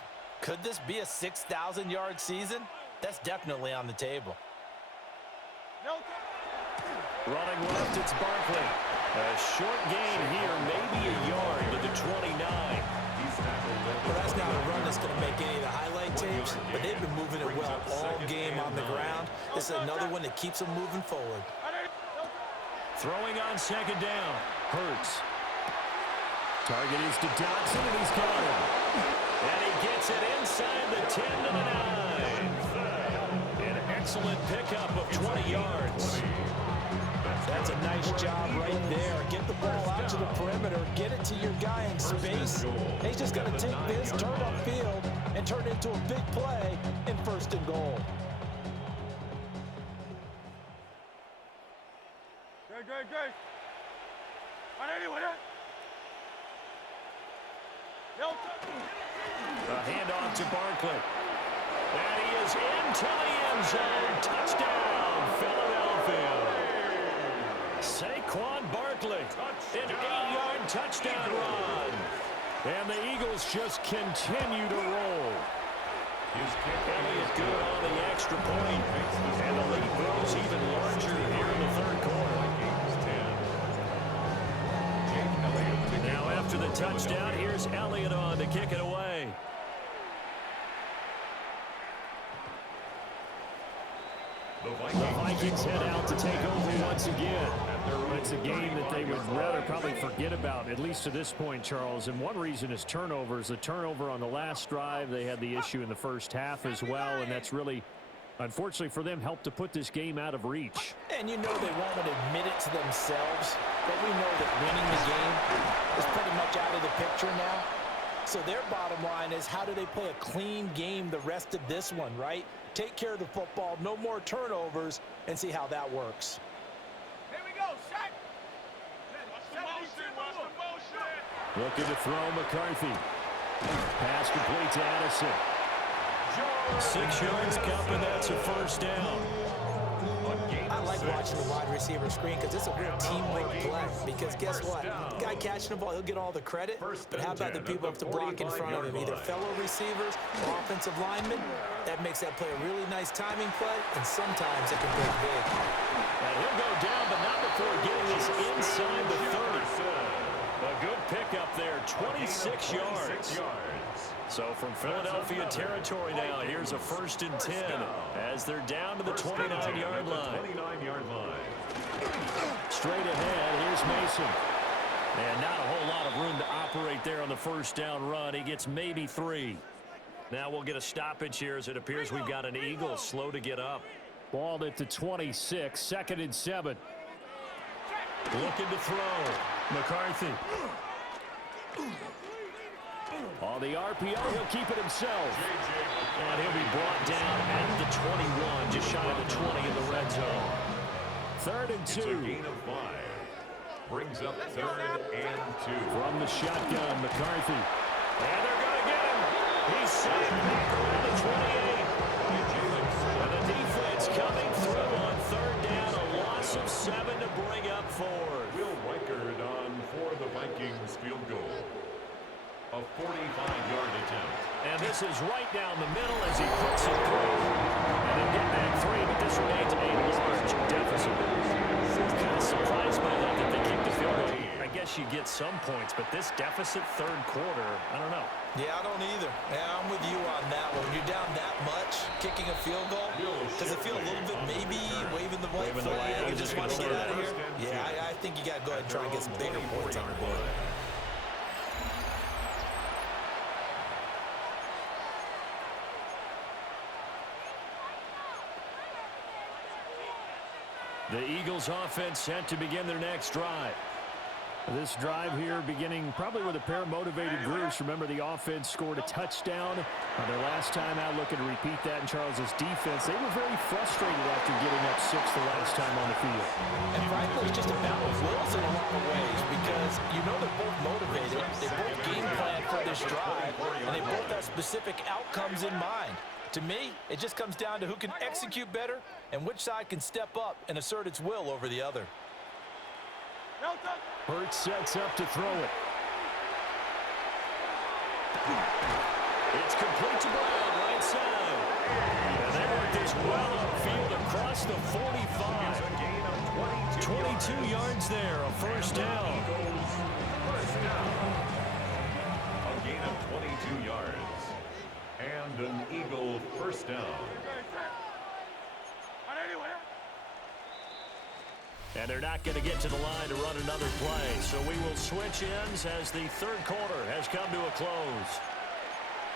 could this be a 6,000-yard season? That's definitely on the table. Running left, it's Barkley. A short gain here, maybe a yard to the 29. Well, that's not a run that's going to make any of the highlight tapes, but they've been moving it well all game on the ground. This is another one that keeps them moving forward. Throwing on second down. Hurts. Target is to Dodson, and he's got him. And he gets it inside the 10 to the 9. An excellent pickup of 20 yards. That's a nice job right there. Get the ball out to the perimeter. Get it to your guy in space. He's just going to take this, turn upfield, and turn it into a big play in 1st and goal. Good. A handoff to Barkley. And he is into the end zone. Touchdown, Philadelphia. Saquon Barkley, an 8-yard touchdown run. And the Eagles just continue to roll. Elliott good on the extra point. And the lead grows even larger here in the third quarter. Now after the touchdown, here's Elliott on to kick it away. The Vikings head out to take over once again. It's a game that they would rather probably forget about, at least to this point, Charles. And one reason is turnovers. The turnover on the last drive, they had the issue in the first half as well, and that's really, unfortunately for them, helped to put this game out of reach. And you know they won't admit it to themselves, but we know that winning the game is pretty much out of the picture now. So their bottom line is, how do they play a clean game the rest of this one, right? Take care of the football, no more turnovers, and see how that works. Here we go, Shaq. Looking to throw McCarthy. Pass complete to Addison. 6 yards cup, and that's a first down. I like watching the wide receiver screen because it's a real teamwork play. Because guess what? The guy catching the ball, he'll get all the credit. But how about the people up to block in front of him? Either fellow receivers or offensive linemen. That makes that play a really nice timing play, and sometimes it can break big. And he'll go down, but not before getting this inside the 30. A good pickup there, 26 yards. So from Philadelphia territory now, here's a 1st and 10 as they're down to the 29-yard line. Straight ahead, here's Mason. And not a whole lot of room to operate there on the first down run. He gets maybe 3. Now we'll get a stoppage here as it appears we've got an Eagle slow to get up. Ball at the 26, 2nd and 7. Looking to throw. McCarthy. On the RPO, he'll keep it himself. And he'll be brought down at the 21, just shy of the 20 in the red zone. 3rd and 2. It's a gain of 5. Brings up 3rd and 2. From the shotgun, McCarthy. And they're going to get him. He's set back around the 28. And the defense coming through on 3rd down. A loss of 7 to bring up 4. Will Reichard on for the Vikings field goal. A 45-yard attempt. And this is right down the middle as he puts it through. And they'll get back 3, but this remains a large deficit. Kind of surprised by that they kicked the field goal. I guess guess you get some points, but this deficit third quarter, I don't know. Yeah, I don't either. Yeah, I'm with you on that one. When you're down that much, kicking a field goal, does it feel a little bit maybe waving the white flag? You just want to get out of here? Yeah, I think you got to go ahead and try and get some bigger points on the board. The Eagles offense set to begin their next drive. This drive here beginning probably with a pair of motivated groups. Remember, the offense scored a touchdown their last time out. Looking to repeat that in Charles's defense. They were very frustrated after getting up 6 the last time on the field. And frankly, it's just a battle of wills in a lot of ways because you know they're both motivated. They both game plan for this drive, and they both have specific outcomes in mind. To me, it just comes down to who can execute better and which side can step up and assert its will over the other. Hurts sets up to throw it. It's complete to Brown, right side. And they work this well upfield across the 45. 22 yards there, a first down. A gain of 22 yards. And an Eagle first down. And they're not going to get to the line to run another play. So we will switch ends as the third quarter has come to a close.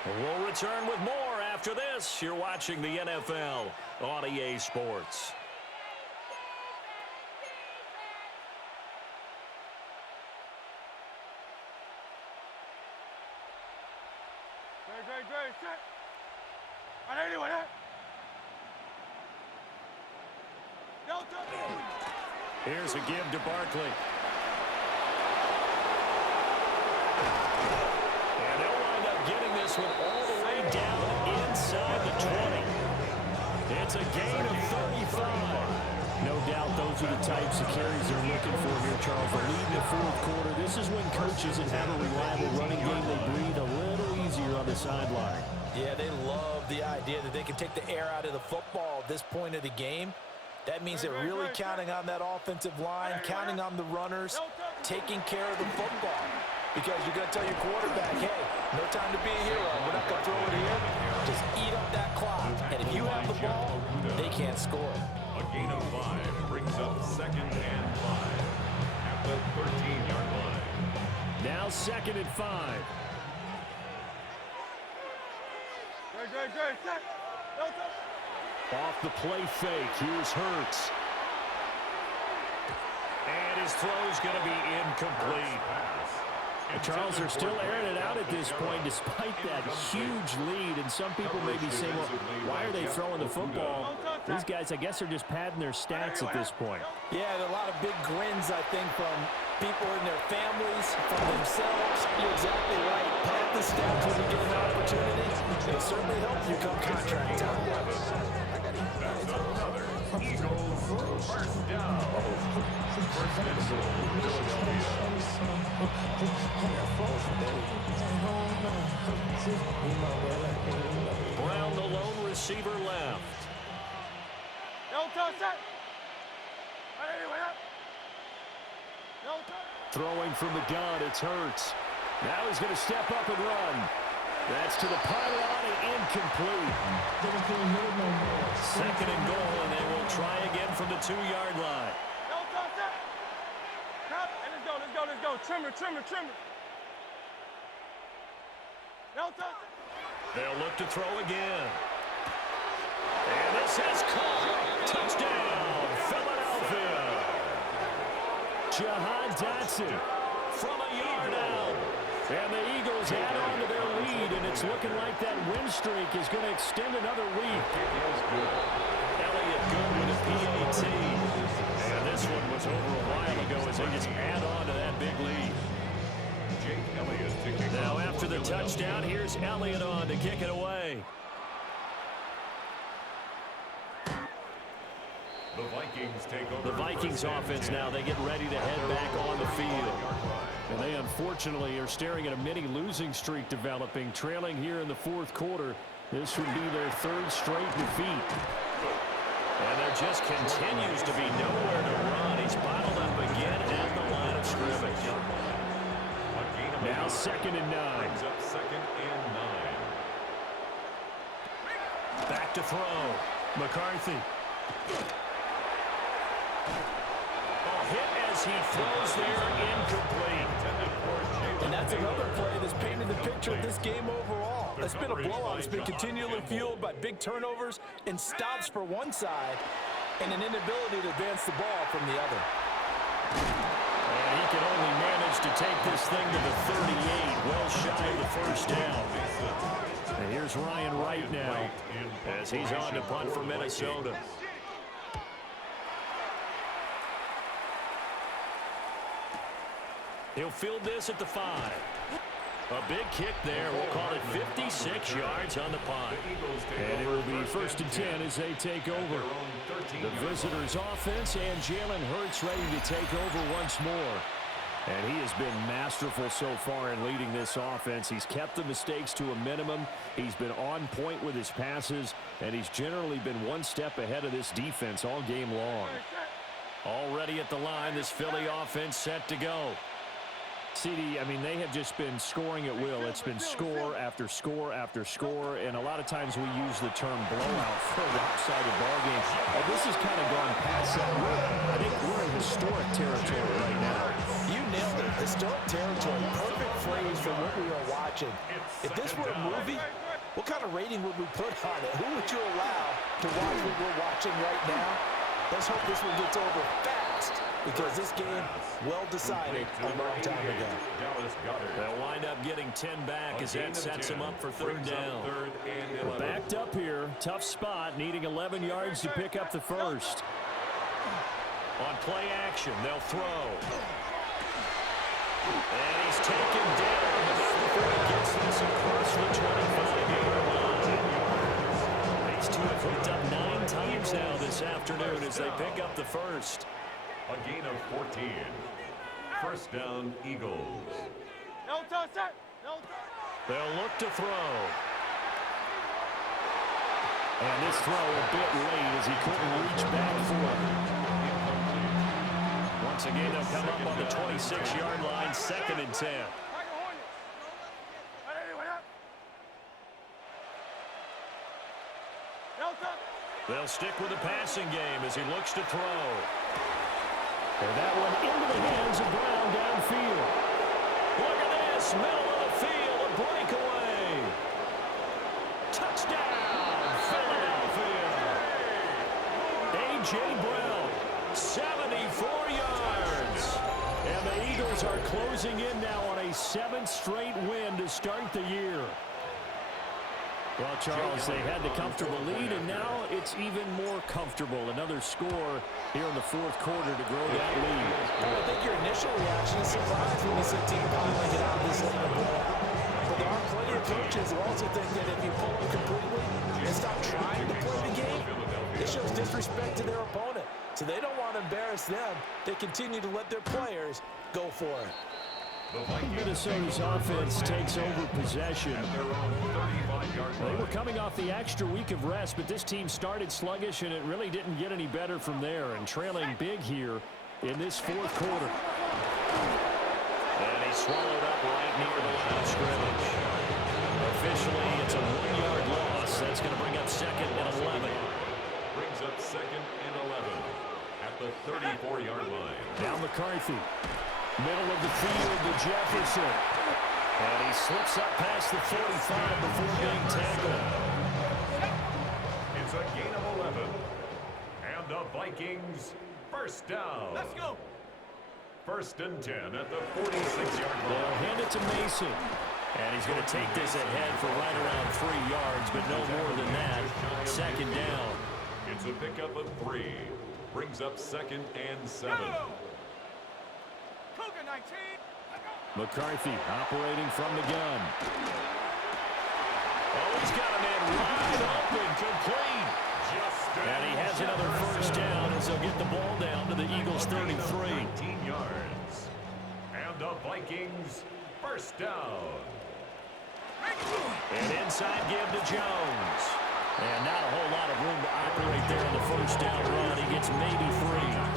We'll return with more after this. You're watching the NFL on EA Sports. Great, set. Anyway, Here's a give to Barkley. And they'll wind up getting this one all the way down inside the 20. It's a gain of 35. No doubt those are the types of carries they're looking for here, Charles. The lead in the fourth quarter. This is when coaches that have a reliable running game, they breathe a little easier on the sideline. Yeah, they love the idea that they can take the air out of the football at this point of the game. That means they're really counting on that offensive line, counting on the runners, taking care of the football. Because you're going to tell your quarterback, hey, no time to be a hero. We're not going to throw it here. Just eat up that clock. And if you have the ball, they can't score. A gain of 5 brings up 2nd and 5 at the 13-yard line. Now 2nd and 5. Great, set. Off the play fake, here's Hurts. And his throw's going to be incomplete. Charles, are still airing it out at this point despite that huge lead. And some people may be saying, well, why are they throwing the football? These guys, I guess, are just padding their stats at this point. Yeah, there are a lot of big grins, I think, from people in their families, from themselves. You're exactly right. Pad the stats when you get an opportunity. It'll certainly help you come contract time. That's another Eagles first down. First and goal, Philadelphia. Brown, the lone receiver, left. Throwing from the gun, it's Hurts. Now he's going to step up and run. That's to the pylon and incomplete. 2nd and goal, and they will try again from the 2-yard line. Let's go. Trimmer. They'll look to throw again. And this has caught. Touchdown, Philadelphia. Jahan Dotson From a yard out. And the Eagles add on to their lead, and it's looking like that win streak is going to extend another week. Elliott good with a PAT. And this one was over a while ago as they just add on to that big lead. Now after the touchdown, here's Elliott on to kick it away. The Vikings take over. The Vikings offense now, they get ready to head back on the field. And they unfortunately are staring at a mini losing streak developing, trailing here in the fourth quarter. This would be their 3rd straight defeat. And there just continues to be nowhere to run. He's bottled up again at the line of scrimmage. 2nd and 9. Brings up 2nd and 9. Back to throw. McCarthy. Hit as he throws there, incomplete. And that's another play that's painted the picture of this game overall. It's been a blowout. It's been continually fueled by big turnovers and stops for one side and an inability to advance the ball from the other. And he can only manage to take this thing to the 38, well shy of the first down. And here's Ryan Wright now as he's on to punt for Minnesota. He'll field this at the 5. A big kick there. We'll call it 56 yards on the punt. And it will be 1st and 10 as they take over. The visitors' offense and Jalen Hurts ready to take over once more. And he has been masterful so far in leading this offense. He's kept the mistakes to a minimum. He's been on point with his passes, and he's generally been one step ahead of this defense all game long. Already at the line, this Philly offense set to go. CD, I mean, they have just been scoring at will. It's been score after score after score, and a lot of times we use the term blowout for a lopsided ball game. And this has kind of gone past that. I think we're in historic territory right now. You nailed it. Historic territory. Perfect phrase for what we are watching. If this were a movie, what kind of rating would we put on it? Who would you allow to watch what we're watching right now? Let's hope this one gets over fast, because this game, well decided a long time ago. They'll wind up getting 10 back as that sets them up for 3rd down. We're backed up here. Tough spot, needing 11 yards to pick up the first. On play action, they'll throw. And he's taken down before he gets this across the 25-yard line. These two have hooked up 9 times now this afternoon as they pick up the first. A gain of 14. 1st down, Eagles. No touch, set. No touch. They'll look to throw. And this throw a bit late as he couldn't reach back for it. Once again, they'll come up on the 26-yard line, 2nd and 10. They'll stick with the passing game as he looks to throw. And that one into the hands of Brown downfield. Look at this, middle of the field, a breakaway. Touchdown, Philadelphia. A.J. Brown, 74 yards. And the Eagles are closing in now on a 7th straight win to start the year. Well, Charles, they had the comfortable lead, and now it's even more comfortable. Another score here in the 4th quarter to grow that lead. I think your initial reaction is surprise when you see a team finally get out of this late and blow out. But there are plenty of coaches who also think that if you pull them completely and stop trying to play the game, it shows disrespect to their opponent. So they don't want to embarrass them. They continue to let their players go for it. Minnesota's offense takes over possession. They were coming off the extra week of rest, but this team started sluggish, and it really didn't get any better from there, and trailing big here in this 4th quarter. And he's swallowed up right near the line of scrimmage. Officially, it's a 1-yard loss. That's going to bring up 2nd and 11. Brings up 2nd and 11 at the 34-yard line. Now McCarthy. Middle of the field to Jefferson. And he slips up past the 45 before being tackled. It's a gain of 11. And the Vikings, 1st down. Let's go. 1st and 10 at the 46-yard line. They'll hand it to Mason. And he's going to take this ahead for right around 3 yards, but no more than that. 2nd down. It's a pickup of 3. Brings up 2nd and 7. Cougar 19. McCarthy operating from the gun. Oh, he's got a man wide open, complete. And he has another 1st down as they'll get the ball down to the Eagles' 33. 19 yards. And the Vikings, 1st down. And inside give to Jones. And not a whole lot of room to operate there on the 1st down run. He gets maybe 3.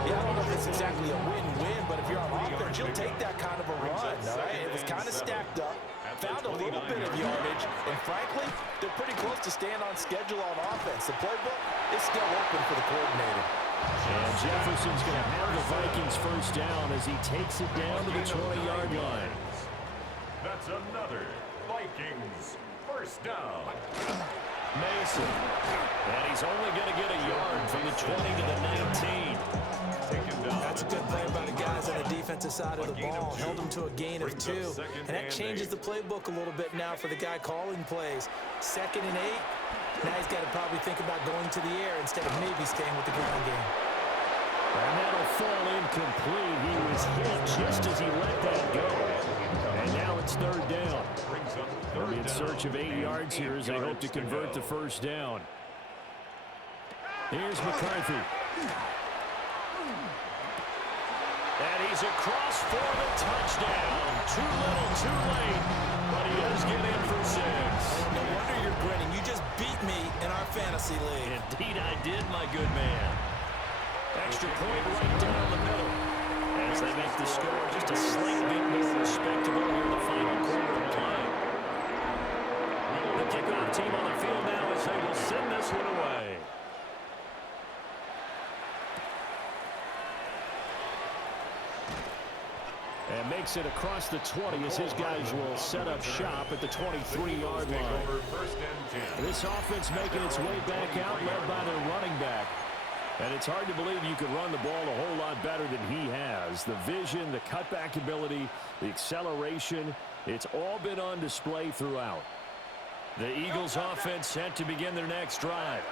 Yeah, I don't know if it's exactly a win-win, but if you're on offense, you'll take that kind of a run, all right? It was kind of stacked up, found a little bit of yardage, and frankly, they're pretty close to staying on schedule on offense. The playbook is still open for the coordinator. And Jefferson's going to have the Vikings first down as he takes it down to the 20-yard line. That's another Vikings first down. Mason. And he's only going to get a yard from the 20 to the 19. That's a good play by the guys on the defensive side of the ball. Held them to a gain of 2. And that changes the playbook a little bit now for the guy calling plays. 2nd and 8. Now he's got to probably think about going to the air instead of maybe staying with the ground game. And that'll fall incomplete. He was hit just as he let that go. And now it's 3rd down. They'll be in search of 8 yards here as they hope to convert the first down. Here's McCarthy. And he's across for the touchdown. Too little, too late. But he does get in for 6. No wonder you're grinning. You just beat me in our fantasy league. Indeed I did, my good man. Extra point right down the middle. As they make the score just a slight bit more respectable here in the final quarter of play. The kickoff team on the field now as they will send this one away. And makes it across the 20 as his guys will set up shop at the 23-yard line. This offense making its way back out, led by their running back. And it's hard to believe you could run the ball a whole lot better than he has. The vision, the cutback ability, the acceleration, it's all been on display throughout. The Eagles offense set to begin their next drive.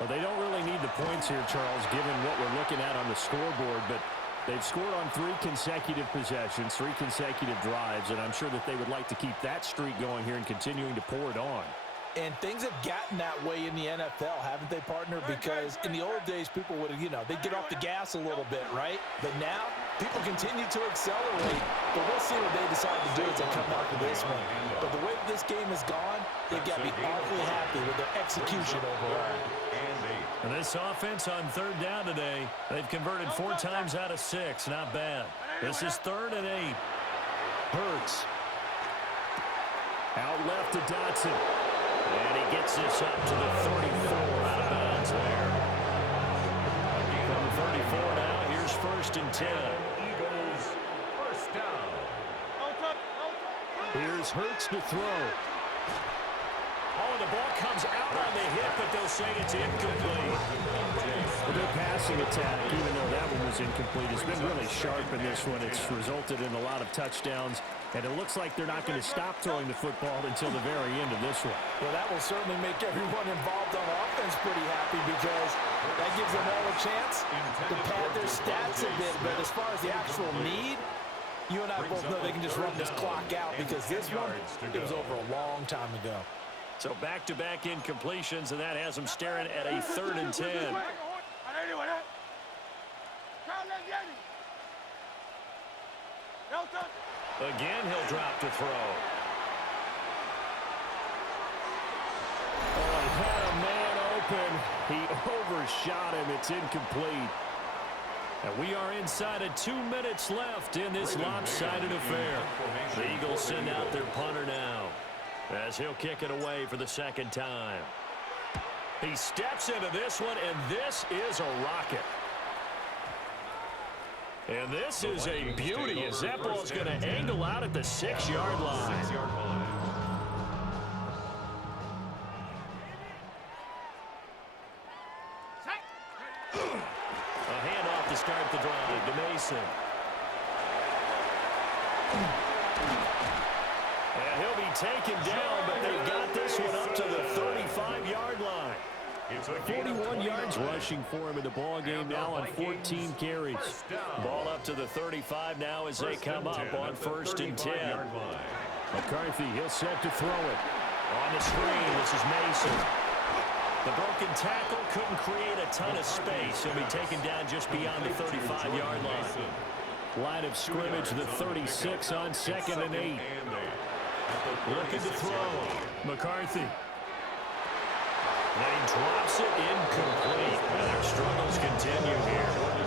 Well, they don't really need the points here, Charles, given what we're looking at on the scoreboard, but they've scored on 3 consecutive possessions, 3 consecutive drives, and I'm sure that they would like to keep that streak going here and continuing to pour it on. And things have gotten that way in the NFL, haven't they, partner? Because in the old days, people would have, they'd get off the gas a little bit, right? But now, people continue to accelerate. But we'll see what they decide to do as they come out of this one. But the way that this game has gone, they've got to be awfully happy with their execution overall. And this offense on 3rd down today, they've converted 4 times out of 6. Not bad. This is 3rd and 8. Hurts. Out left to Dotson. And he gets this up to the 34 out of bounds there. From the 34 now, here's 1st and 10. Eagles first down. Here's Hurts to throw. Oh, the ball comes out on the hit, but they'll say it's incomplete. Well, their passing attack, even though that one was incomplete, has been really sharp in this one. It's resulted in a lot of touchdowns, and it looks like they're not going to stop throwing the football until the very end of this one. Well, that will certainly make everyone involved on offense pretty happy because that gives them all a chance to pad their stats a bit. But as far as the actual need, you and I both know they can just run this clock out because this one, it was over a long time ago. So back-to-back incompletions, and that has them staring at a 3rd and 10. Again, he'll drop to throw. Oh, he had a man open. He overshot him. It's incomplete. And we are inside of 2 minutes left in this lopsided affair. The Eagles send out their punter now, as he'll kick it away for the 2nd time. He steps into this one, and this is a rocket. And this is a beauty as that ball's going to angle out at the 6-yard line. A handoff to start the drive to Mason. And he'll be taken down, but they've got this one up to the 35-yard line. 41 yards rushing for him in the ball game now on 14 carries. Ball up to the 35 now as they come up on 1st and 10. McCarthy, he'll set to throw it. On the screen, this is Mason. The broken tackle couldn't create a ton of space. He'll be taken down just beyond the 35-yard line. Line of scrimmage, the 36 on 2nd and 8. Looking to throw. McCarthy. And he drops it incomplete. And their struggles continue here.